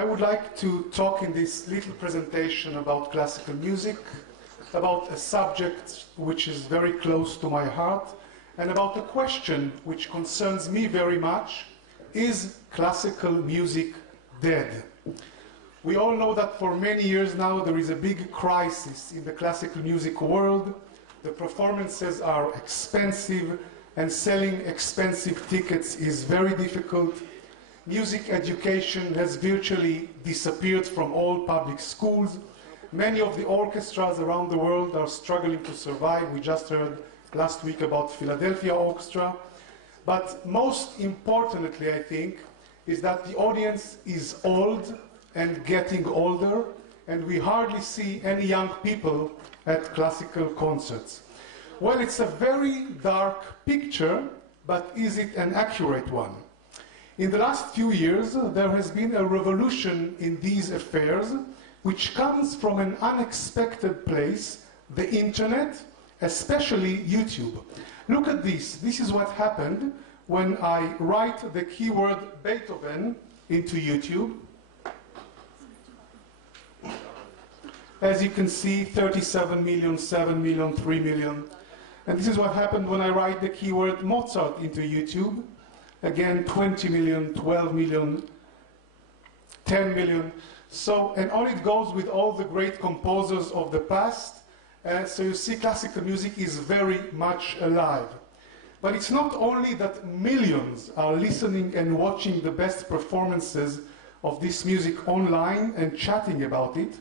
I would like to talk in this little presentation about classical music, about a subject which is very close to my heart, and about a question which concerns me very much: is classical music dead? We all know that for many years now there is a big crisis in the classical music world. The performances are expensive, and selling expensive tickets is very difficult. Music education has virtually disappeared from all public schools. Many of the orchestras around the world are struggling to survive. We just heard last week about Philadelphia Orchestra. But most importantly, I think, is that the audience is old and getting older, and we hardly see any young people at classical concerts. Well, it's a very dark picture, but is it an accurate one? In the last few years, there has been a revolution in these affairs, which comes from an unexpected place, the internet, especially YouTube. Look at this. This is what happened when I write the keyword Beethoven into YouTube. As you can see, 37 million, 7 million, 3 million. And this is what happened when I write the keyword Mozart into YouTube. Again, 20 million, 12 million, 10 million. So, and on it goes with all the great composers of the past. So you see, classical music is very much alive. But it's not only that millions are listening and watching the best performances of this music online and chatting about it.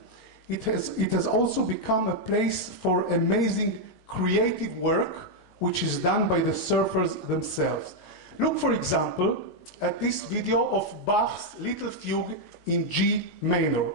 It has also become a place for amazing creative work, which is done by the surfers themselves. Look, for example, at this video of Bach's Little Fugue in G minor.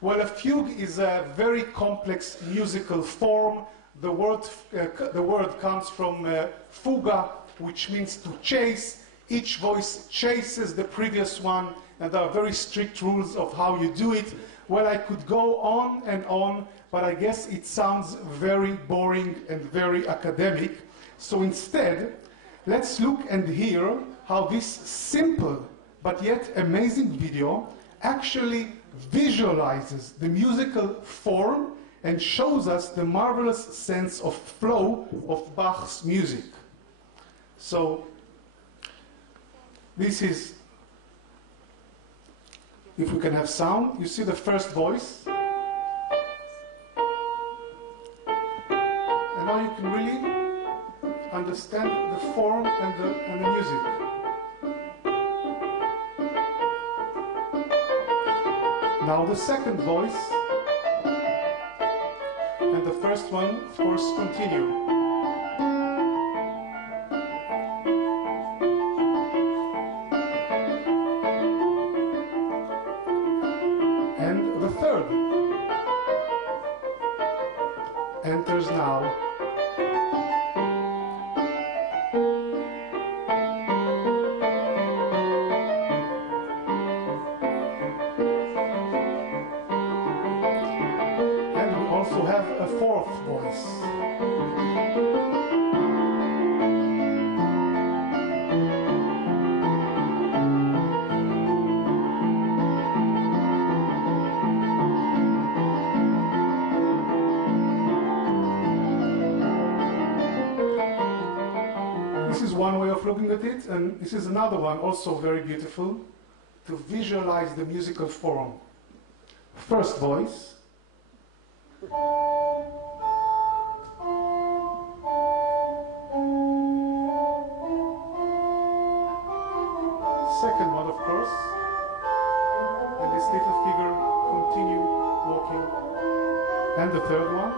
Well, a fugue is a very complex musical form. The word comes from fuga, which means to chase. Each voice chases the previous one, and there are very strict rules of how you do it. Well, I could go on, but I guess it sounds very boring and very academic. So instead, let's look and hear how this simple but yet amazing video actually visualizes the musical form and shows us the marvelous sense of flow of Bach's music. So this is, if we can have sound, you see the first voice. And now you can really understand the form and the music. Now the second voice, and the first one, of course, continue. And the third enters now. Also have a fourth voice. This is one way of looking at it, and this is another one, also very beautiful, to visualize the musical form. First voice. Second one, of course, and this little figure continue walking. And the third one.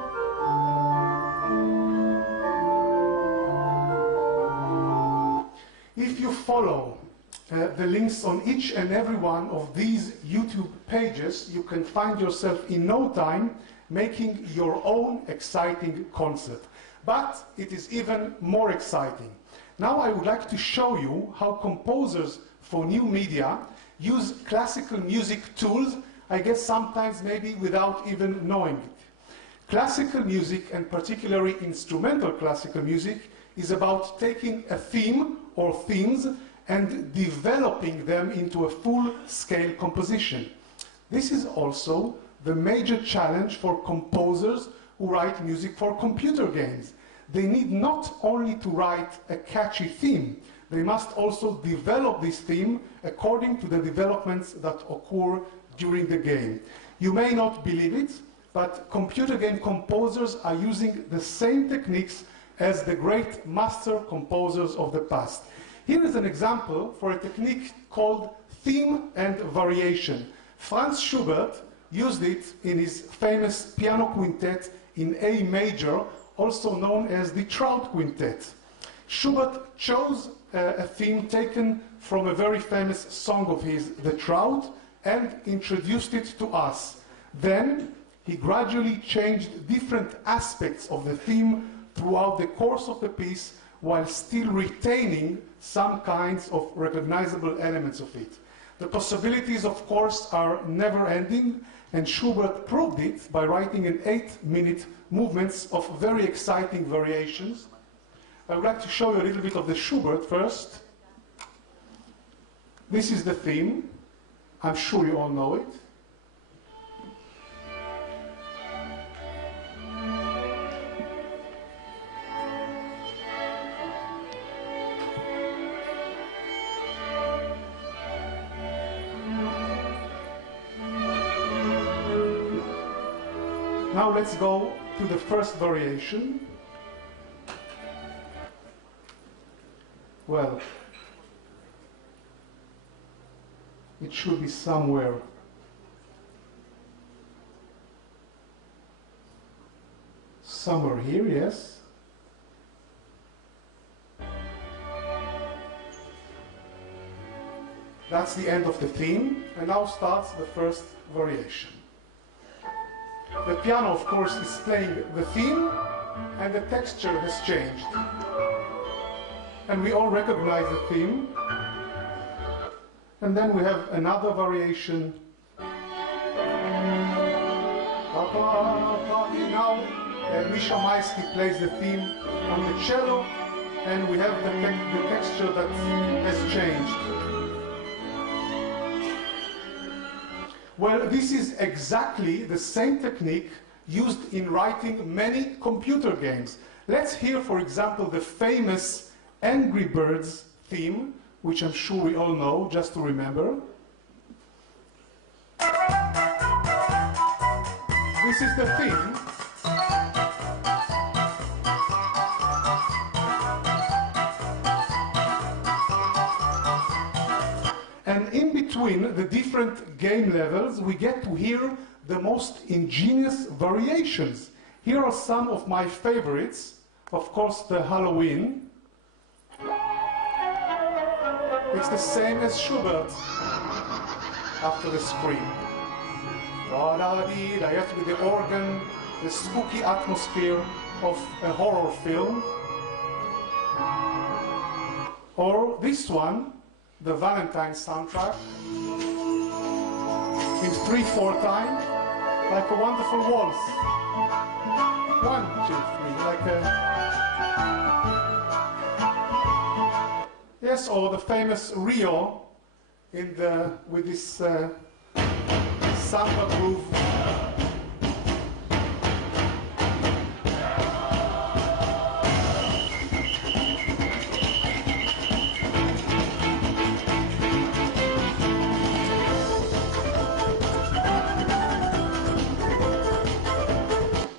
If you follow the links on each and every one of these YouTube pages, you can find yourself in no time making your own exciting concert. But it is even more exciting. Now I would like to show you how composers for new media use classical music tools, I guess sometimes maybe without even knowing it. Classical music, and particularly instrumental classical music, is about taking a theme or themes and developing them into a full-scale composition. This is also the major challenge for composers who write music for computer games. They need not only to write a catchy theme, they must also develop this theme according to the developments that occur during the game. You may not believe it, but computer game composers are using the same techniques as the great master composers of the past. Here is an example for a technique called theme and variation. Franz Schubert used it in his famous piano quintet in A major, also known as the Trout Quintet. Schubert chose a theme taken from a very famous song of his, The Trout, and introduced it to us. Then he gradually changed different aspects of the theme throughout the course of the piece, while still retaining some kinds of recognizable elements of it. The possibilities, of course, are never-ending, and Schubert proved it by writing an 8-minute movements of very exciting variations. I would like to show you a little bit of the Schubert first. This is the theme. I'm sure you all know it. Now let's go to the first variation. Well, it should be somewhere. Somewhere here, yes. That's the end of the theme, and now starts the first variation. The piano, of course, is playing the theme, and the texture has changed. And we all recognize the theme. And then we have another variation. Now, Misha Maisky plays the theme on the cello, and we have the texture that has changed. Well, this is exactly the same technique used in writing many computer games. Let's hear, for example, the famous Angry Birds theme, which I'm sure we all know, just to remember. This is the theme. And in between the different game levels, we get to hear the most ingenious variations. Here are some of my favorites. Of course, the Halloween. It's the same as Schubert after the scream. You have to be the organ, the spooky atmosphere of a horror film. Or this one, the Valentine soundtrack, in 3/4 time, like a wonderful waltz. 1, 2, 3, like a... Yes, or the famous Rio in the, with this samba groove.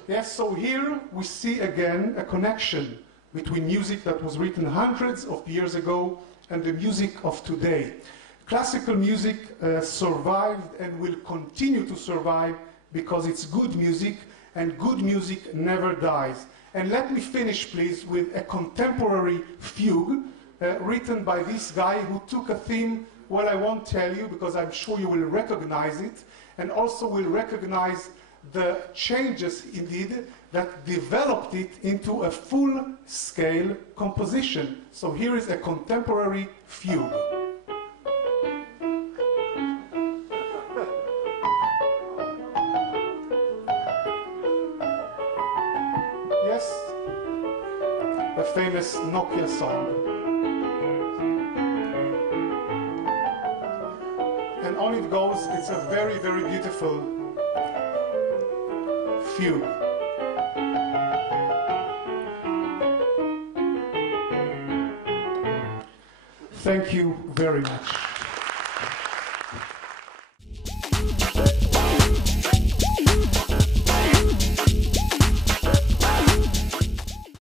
Yes, so here we see again a connection between music that was written hundreds of years ago and the music of today. Classical music survived and will continue to survive because it's good music, and good music never dies. And let me finish, please, with a contemporary fugue written by this guy who took a theme, well, I won't tell you because I'm sure you will recognize it, and also will recognize the changes, indeed, that developed it into a full-scale composition. So here is a contemporary fugue. Yes, the famous Nokia song. And and on it goes. It's a very, very beautiful fugue. Thank you very much.